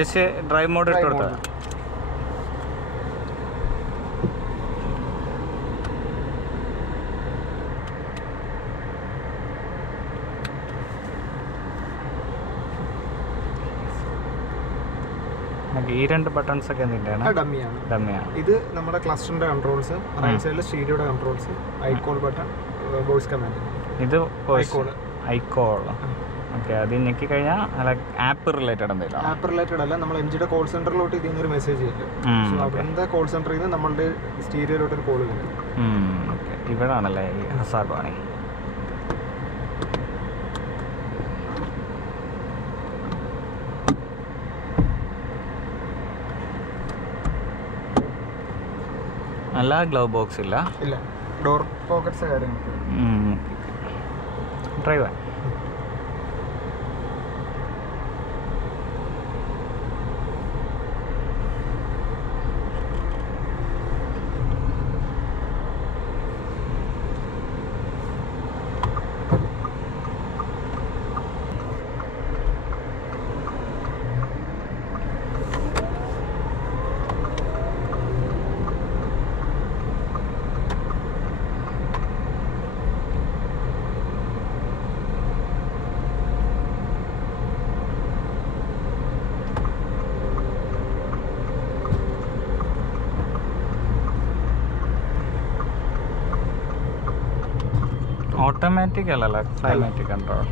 Just drive mode ഇട്ട് കൊടുത്താൽ ഈ രണ്ട് ബട്ടൺസ് ഒക്കെ ഡമ്മിയാണ്. ഇത് നമ്മുടെ ക്ലസ്റ്ററിന്റെ കൺട്രോൾസ്, റൈറ്റ് സൈഡിൽ സ്റ്റീരിയോയുടെ കൺട്രോൾസ്, ഐക്കോൾ ബട്ടൺ, വോയിസ് കമാൻഡ്. ഇത് ഐക്കോൾ. ഓക്കെ, അത് ഞെക്കി കഴിഞ്ഞാൽ ആപ്പ് റിലേറ്റഡ് എന്തെങ്കിലും? ആപ്പ് റിലേറ്റഡ് അല്ല, നമ്മൾ എംജിയുടെ കോൾ സെന്ററിലോട്ട് ഇതിൽ നിന്നൊരു മെസ്സേജ് ചെയ്യും. സോ അവിടുത്തെ കോൾ സെന്ററിൽ നിന്ന് നമ്മളുടെ സ്റ്റീരിയോയിലോട്ട് ഒരു കോൾ വരും. ഓക്കെ, ഇവിടെ ആണല്ലേ ഈ ഹസാർഡ് പണി. അല്ല ഗ്ലൗ ബോക്സ് ഇല്ല, ഡോർ പോക്കറ്റ്സ് കാര്യങ്ങളൊക്കെ. ഡ്രൈവ് ഓട്ടോമാറ്റിക് അല്ലല്ലോ, ക്ലൈമാറ്റിക് കൺട്രോൾ.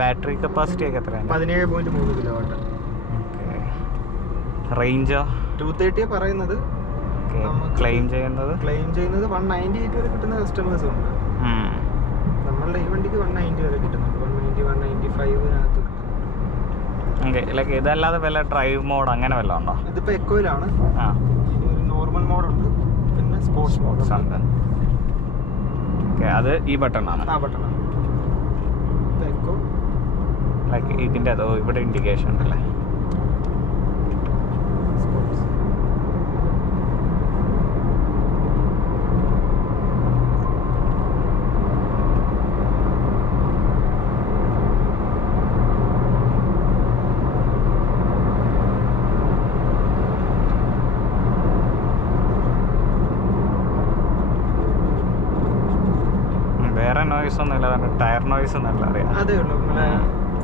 ബാറ്ററി കപ്പാസിറ്റി ഒക്കെ എത്രയാണ്? 17.3 കിലോവാട്ട്. റേഞ്ചോ? 230 പറയുന്നത്. ക്ലെയിം ചെയ്യുന്നത് 198 വരെ കിട്ടുന്ന കസ്റ്റമേഴ്സും ഉണ്ട്. നമ്മളുടെ ഈ വണ്ടിക്ക് 190 വരെ കിട്ടുന്നുണ്ട്. 190, 195 കിട്ടുന്നുണ്ട്. ഇതല്ലാതെ വല്ല ഡ്രൈവ് മോഡ് അങ്ങനെ വല്ലതും ഉണ്ടോ? ഇതിപ്പോൾ എക്കോയിലാണ്. ഒരു നോർമൽ മോഡുണ്ട്, പിന്നെ സ്പോർട്സ് ഉണ്ട്. അത് ഈ ബട്ടണാണ്. ബട്ടണാണ്. എക്കോ ഇതിൻ്റെ അതോ ഇവിടെ ഇൻഡിക്കേഷൻ ഉണ്ടല്ലേ? വേറെ നോയ്സ് ഒന്നും ഇല്ല, ടയർ നോയ്സ് നല്ല അറിയാം. അതേ ഉള്ളൂ,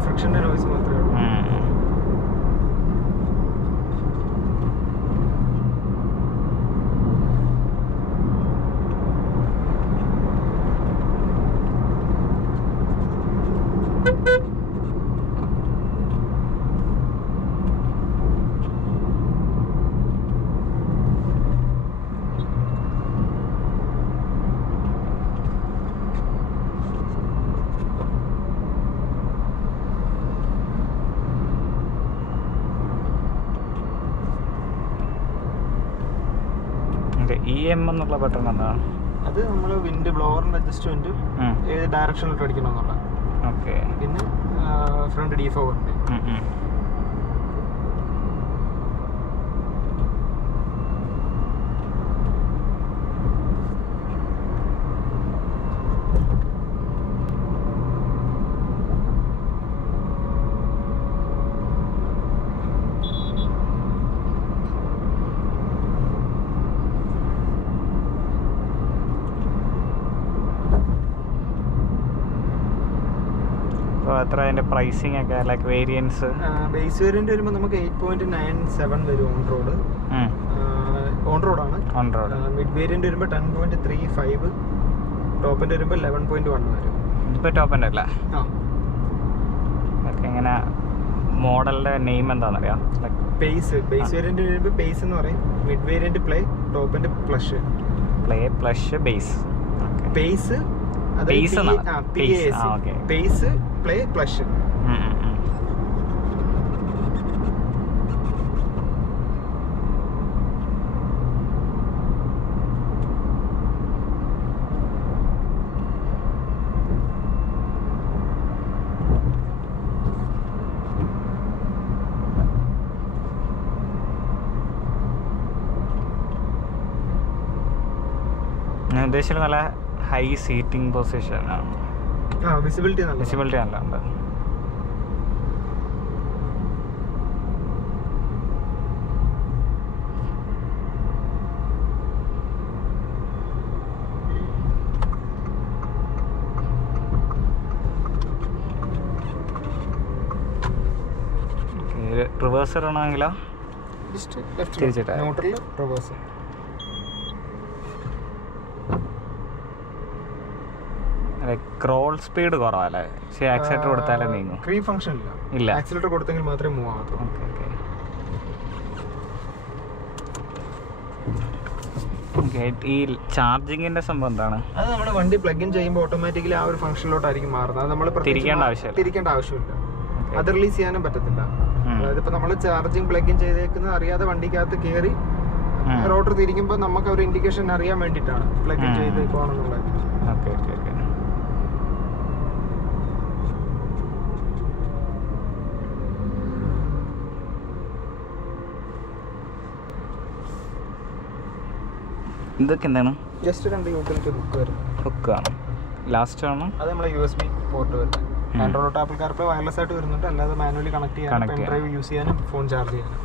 ഫ്രിക്ഷൻ്റെ നോയ്സ് മാത്രമേ ഉള്ളൂ. എന്നുള്ള ബട്ടൺ എന്താണ്? അത് നമ്മൾ വിൻഡ് ബ്ലോവറിന്റെ അഡ്ജസ്റ്റ്മെന്റ് ഏത് ഡയറക്ഷനിലോട്ട് അടിക്കണം എന്നുള്ള. ഓക്കെ, പിന്നെ ഫ്രണ്ട് ഡീഫോഗറിന്റെ. എത്ര അതിന്റെ പ്രൈസിംഗ് ഒക്കെ, ലൈക്ക് വേരിയൻസ്? ബേസ് വേരിയന്റ് വരുമ്പോൾ നമുക്ക് 8.97 വരും ഓൺ റോഡാണ്. മിഡ് വേരിയന്റ് വരുമ്പോൾ 10.35, ടോപ്പിന്റെ വരുമ്പോൾ 11.1 വരും. ഇതിപ്പോൾ ടോപ്പിന്റെ അല്ല. എങ്ങനെ മോഡലിന്റെ നെയിം എന്താണെന്നറിയാം? ബേസ് വേരിയന്റ് വരുമ്പോൾ ബേസ് എന്ന് പറയും. മിഡ് വേരിയന്റ് പ്ലേ, ടോപ്പിന്റെ പ്ലഷ്. Play, പ്ലഷ്, base. Base pace play പ്ലഷ്. ഞാൻ ഉദ്ദേശിച്ചത് നല്ല ഹൈ സീറ്റിംഗ് പൊസിഷൻ ആണ്. വിസിബിലിറ്റി നല്ല ഉണ്ട്. റിവേഴ്സർ ആണെങ്കിലോ തിരിച്ചിട്ട് ന്യൂട്രൽ റിവേഴ്സ്. ക്രോൾ സ്പീഡ് കുറവല്ലേ? പക്ഷേ ആക്സിലേറ്റർ കൊടുത്താലേ നീങ്ങും. ക്രീപ്പ് ഫംഗ്ഷൻ ഇല്ല. ആക്സിലേറ്റർ കൊടുത്തെങ്കിൽ മാത്രമേ മൂവ് ആകത്തുള്ളൂ. ഈ ചാർജിങ്ങിന്റെ സംഭവം എന്താണ്? അത് നമ്മുടെ വണ്ടി പ്ലഗ് ഇൻ ചെയ്യുമ്പോൾ ഓട്ടോമാറ്റിക്കലി ആ ഒരു ഫംഗ്ഷനിലോട്ടായിരിക്കും മാറുന്നത്. അത് നമ്മൾ തിരിക്കേണ്ട ആവശ്യമില്ല. അത് റിലീസ് ചെയ്യാനും പറ്റത്തില്ല. അതായത് ഇപ്പൊ നമ്മൾ ചാർജിങ് പ്ലഗ് ഇൻ ചെയ്തേക്കുന്നത് അറിയാതെ വണ്ടിക്കകത്ത് കയറി റോട്ടർ തിരിക്കുമ്പോൾ നമുക്ക് ഒരു ഇൻഡിക്കേഷൻ അറിയാൻ വേണ്ടിയിട്ടാണ് പ്ലഗ് ഇൻ ചെയ്തേക്കുവാണെന്നുള്ളത്. ഇതൊക്കെ എന്താണ്? Just 2 utility ഹുക്കാണ്. ലാസ്റ്റ് ആണ് അത് നമ്മളെ USB പോർട്ട് വരുന്നത്. ആൻഡ്രോയിഡ് ആപ്പിൾ കാർപ്ലേ വയർലെസ് ആയിട്ട് വരുന്നുണ്ട്. അല്ലാതെ മാനുവലി കണക്ട് ചെയ്യാനും പെൻ ഡ്രൈവ് യൂസ് ചെയ്യാനും ഫോൺ ചാർജ് ചെയ്യാനും.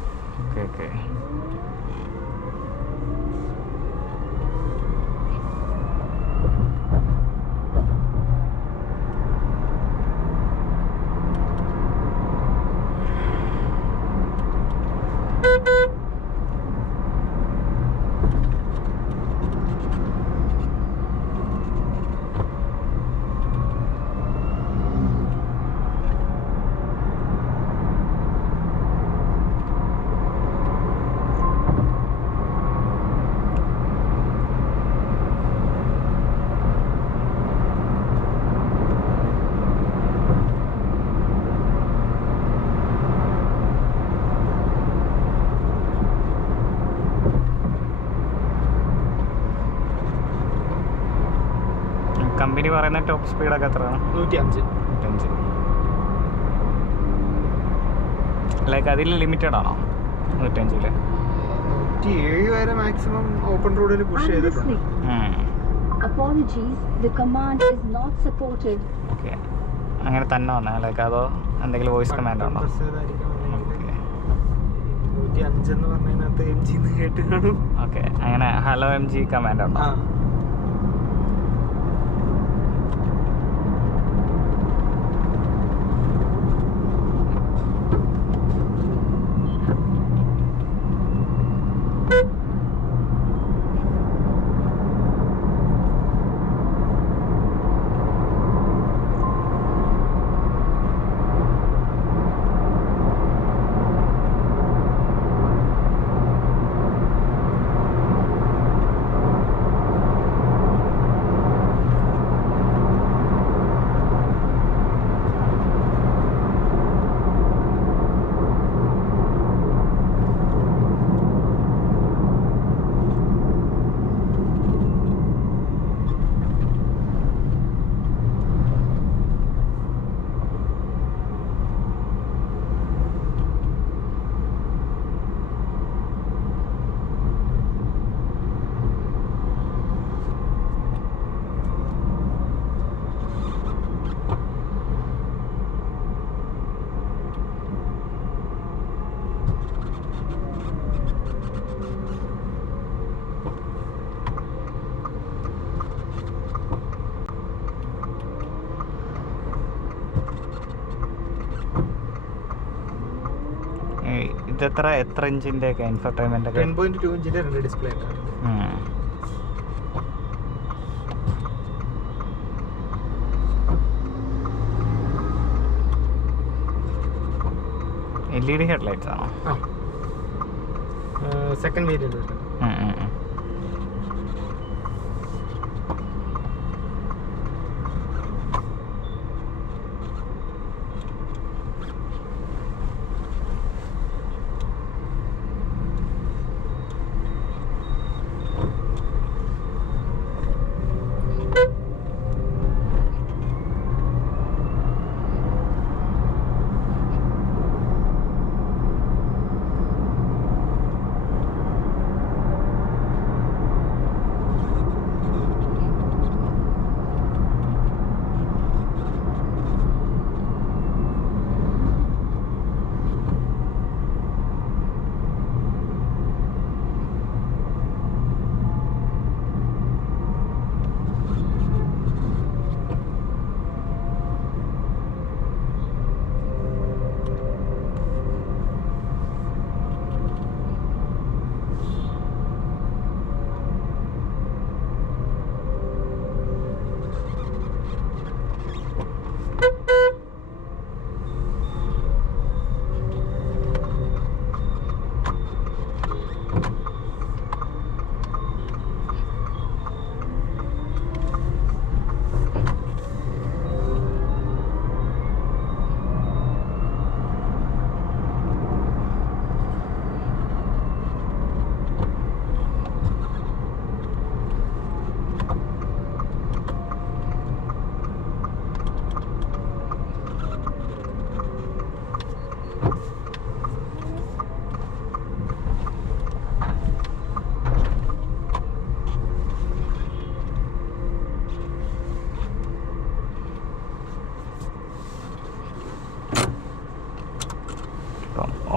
കമ്പനി പറയുന്ന ടോപ്പ് സ്പീഡൊക്കെ എത്രയാണ്? 105. ലൈക്ക് അതിൽ ലിമിറ്റഡ് ആണോ? 105 107 വരെ മാക്സിമം ഓപ്പൺ റോഡിൽ പുഷ് ചെയ്തിട്ടുണ്ട്. അങ്ങനെ തന്നെ വന്നേ? ലൈക്ക് അതോ എന്തെങ്കിലും വോയിസ് കമാൻഡ് ആണോ? 105 എന്ന് പറഞ്ഞതിനകത്ത് MG എന്ന് കേട്ട് കാണും. ഓക്കെ, അങ്ങനെ ഹലോ MG കമാൻഡ് ഉണ്ടോ? എത്ര ഇഞ്ചിന്റെ ഒക്കെ ഇൻഫർടൈൻമെന്റ്? 10.2 ഇഞ്ചിന്റെ 2 ഡിസ്പ്ലേ ആണ്. LED ഹെഡ്ലൈറ്റ്സ് ആണോ? Second variant.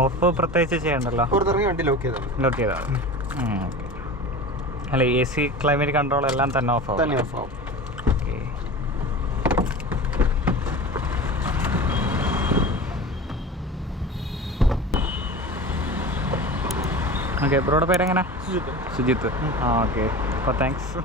ഓഫ് പ്രത്യേകിച്ച് ചെയ്യണ്ടല്ലോ, പുറത്തിറങ്ങി വണ്ടി ലോക്ക് ചെയ്താൽ ഓക്കെ. അല്ല AC ക്ലൈമറ്റ് കൺട്രോൾ എല്ലാം തന്നെ ഓഫ് ആവും. ഓക്കെ. ഓക്കെ, ബ്രോയുടെ പേരെങ്ങനെ? സുജിത്ത്. ആ, ഓക്കെ. അപ്പോൾ താങ്ക്സ്.